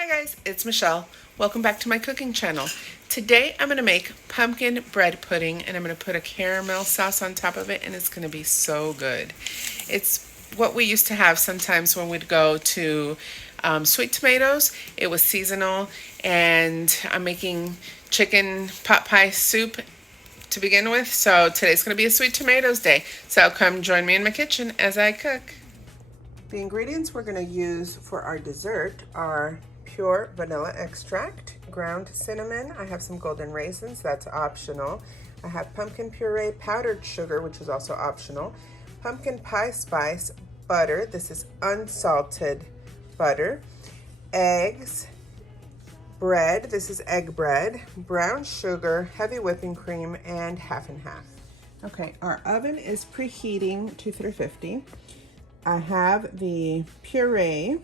Hi guys, it's Michelle. Welcome back to my cooking channel. Today I'm going to make pumpkin bread pudding and I'm going to put a caramel sauce on top of it and it's going to be so good. It's what we used to have sometimes when we'd go to Sweet Tomatoes. It was seasonal and I'm making chicken pot pie soup to begin with. So today's going to be a Sweet Tomatoes day. So come join me in my kitchen as I cook. The ingredients we're going to use for our dessert are pure vanilla extract, ground cinnamon, I have some golden raisins, that's optional. I have pumpkin puree, powdered sugar, which is also optional. Pumpkin pie spice, butter, this is unsalted butter. Eggs, bread, this is egg bread. Brown sugar, heavy whipping cream, and half and half. Okay, our oven is preheating to 350. I have the puree,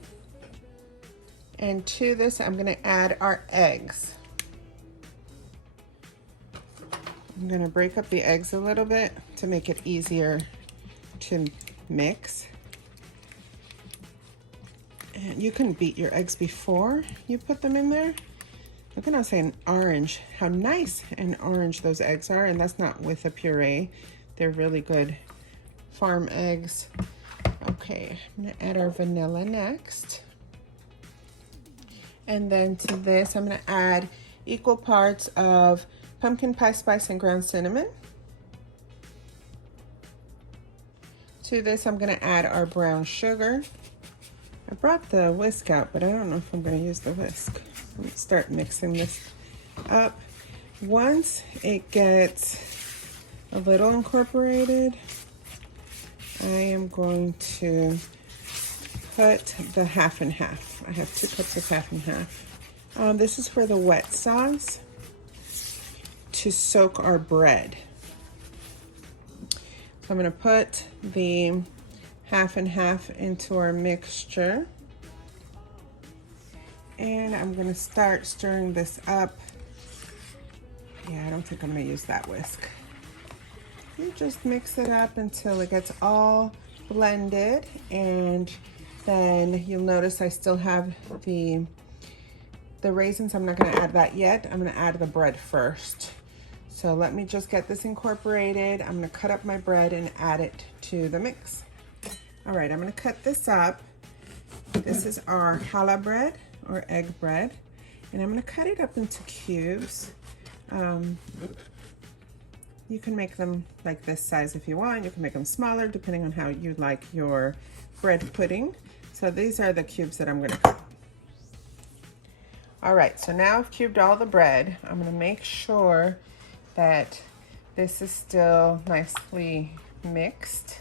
and to this I'm going to add our eggs. I'm going to break up the eggs a little bit to make it easier to mix. And you can beat your eggs before you put them in there. Look at how saying orange, how nice and orange those eggs are, and that's not with a puree. They're really good farm eggs. Okay, I'm gonna add our vanilla next. And then to this, I'm gonna add equal parts of pumpkin pie spice and ground cinnamon. To this, I'm gonna add our brown sugar. I brought the whisk out, but I don't know if I'm gonna use the whisk. Let me start mixing this up. Once it gets a little incorporated, I am going to put the half and half. I have 2 cups of half and half. This is for the wet sauce to soak our bread. So I'm going to put the half and half into our mixture. And I'm going to start stirring this up. Yeah, I don't think I'm going to use that whisk. You just mix it up until it gets all blended, and then you'll notice I still have the raisins. I'm not going to add that yet. I'm going to add the bread first. So let me just get this incorporated. I'm going to cut up my bread and add it to the mix. All right, I'm going to cut this up. This is our challah bread or egg bread, and I'm going to cut it up into cubes. You can make them like this size if you want. You can make them smaller depending on how you like your bread pudding. So these are the cubes that I'm going to cut. All right, so now I've cubed all the bread. I'm going to make sure that this is still nicely mixed.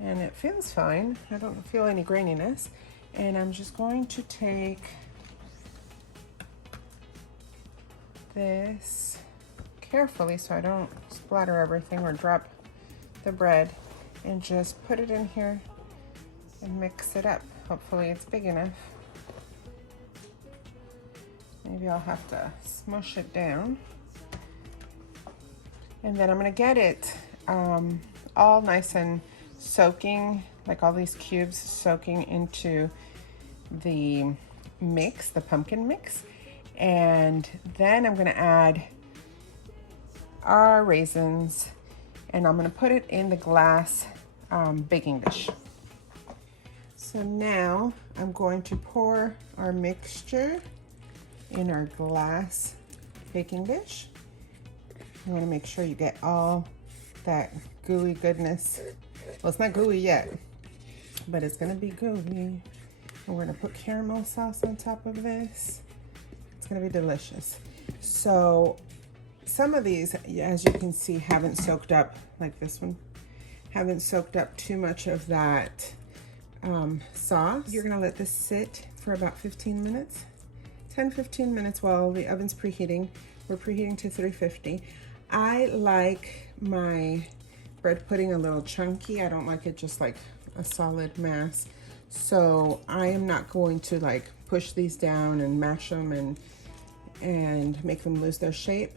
And it feels fine. I don't feel any graininess. And I'm just going to take this carefully so I don't splatter everything or drop the bread, and just put it in here and mix it up. Hopefully it's big enough. Maybe I'll have to smush it down. And then I'm going to get it all nice and soaking, like all these cubes soaking into the mix, the pumpkin mix. And then I'm going to add our raisins, and I'm going to put it in the glass baking dish. So now I'm going to pour our mixture in our glass baking dish. You want to make sure you get all that gooey goodness. Well, it's not gooey yet, but it's going to be gooey. And we're going to put caramel sauce on top of this. It's going to be delicious. So some of these, as you can see, haven't soaked up, like this one, haven't soaked up too much of that sauce. You're gonna let this sit for about 15 minutes, 10-15 minutes while the oven's preheating. We're preheating to 350. I like my bread pudding a little chunky. I don't like it just like a solid mass. So I am not going to like push these down and mash them and make them lose their shape.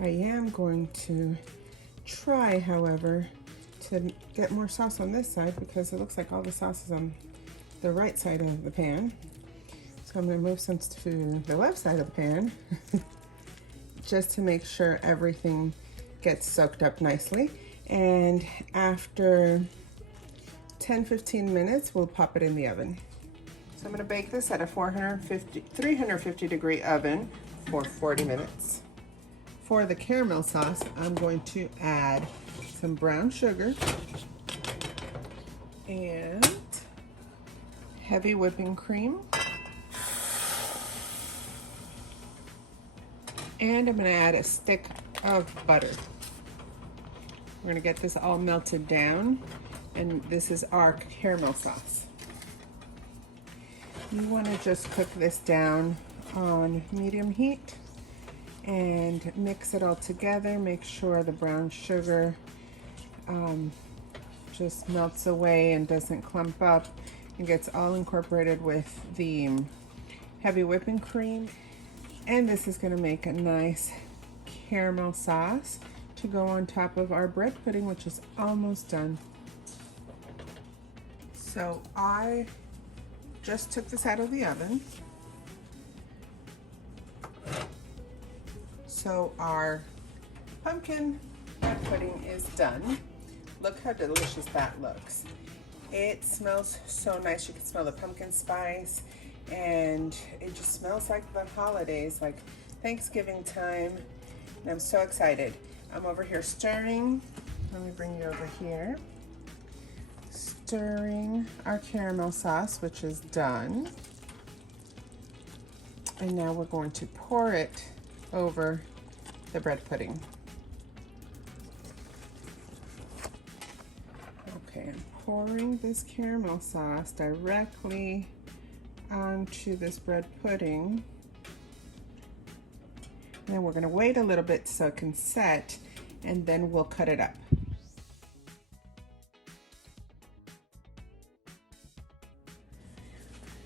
I am going to try, however, to get more sauce on this side because it looks like all the sauce is on the right side of the pan. So I'm gonna move some to the left side of the pan just to make sure everything gets soaked up nicely. And after 10-15 minutes, we'll pop it in the oven. So I'm gonna bake this at a 350 degree oven for 40 minutes. For the caramel sauce, I'm going to add some brown sugar and heavy whipping cream. And I'm gonna add a stick of butter. We're gonna get this all melted down, and this is our caramel sauce. You wanna just cook this down on medium heat and mix it all together. Make sure the brown sugar just melts away and doesn't clump up and gets all incorporated with the heavy whipping cream. And this is going to make a nice caramel sauce to go on top of our bread pudding, which is almost done. So I just took this out of the oven. So our pumpkin bread pudding is done. Look how delicious that looks. It smells so nice. You can smell the pumpkin spice, and it just smells like the holidays, like Thanksgiving time. And I'm so excited. I'm over here stirring. Let me bring you over here. Stirring our caramel sauce, which is done. And now we're going to pour it over the bread pudding. Okay, I'm pouring this caramel sauce directly onto this bread pudding. And then we're gonna wait a little bit so it can set, and then we'll cut it up.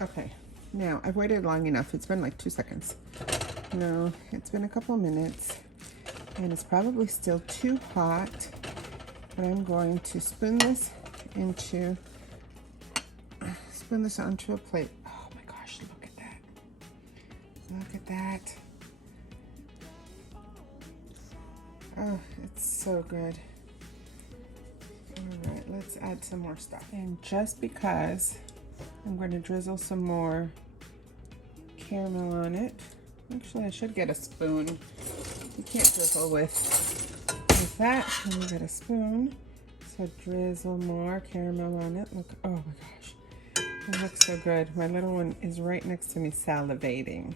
Okay, now I've waited long enough. It's been like 2 seconds. No, it's been a couple minutes, and it's probably still too hot, but I'm going to spoon this onto a plate. Oh my gosh, look at that. Look at that. Oh, it's so good. All right, let's add some more stuff. And just because I'm going to drizzle some more caramel on it. Actually, I should get a spoon. You can't drizzle with that. Let me get a spoon. So drizzle more caramel on it. Look, oh my gosh. It looks so good. My little one is right next to me salivating.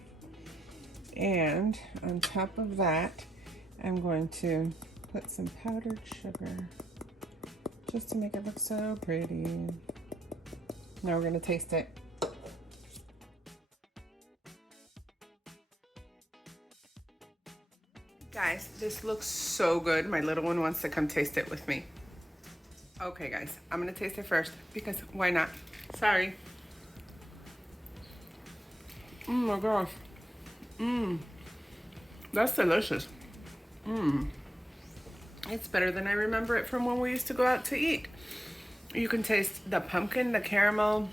And on top of that, I'm going to put some powdered sugar just to make it look so pretty. Now we're going to taste it. Guys, this looks so good. My little one wants to come taste it with me. Okay guys, I'm gonna taste it first because why not? Sorry. Oh my gosh. That's delicious. It's better than I remember it from when we used to go out to eat. You can taste the pumpkin, the caramel.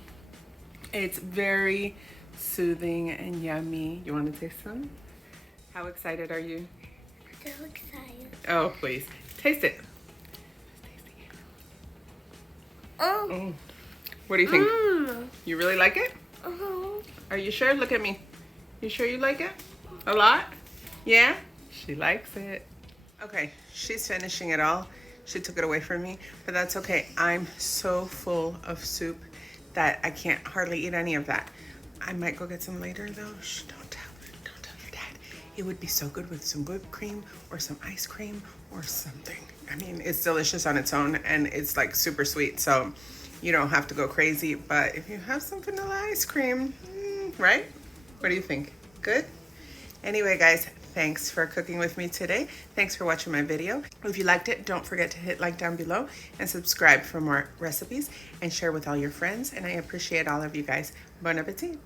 It's very soothing and yummy. You want to taste some? How excited are you? So excited. Oh, please. Taste it. Oh. What do you think? You really like it? Uh-huh. Are you sure? Look at me. You sure you like it? A lot? Yeah? She likes it. Okay, she's finishing it all. She took it away from me, but that's okay. I'm so full of soup that I can't hardly eat any of that. I might go get some later though. Shh, don't tell your dad. It would be so good with some whipped cream or some ice cream or something. I mean, it's delicious on its own and it's like super sweet, so you don't have to go crazy, but if you have some vanilla ice cream, right? What do you think? Good? Anyway, guys, thanks for cooking with me today. Thanks for watching my video. If you liked it, don't forget to hit like down below and subscribe for more recipes and share with all your friends. And I appreciate all of you guys. Bon appetit.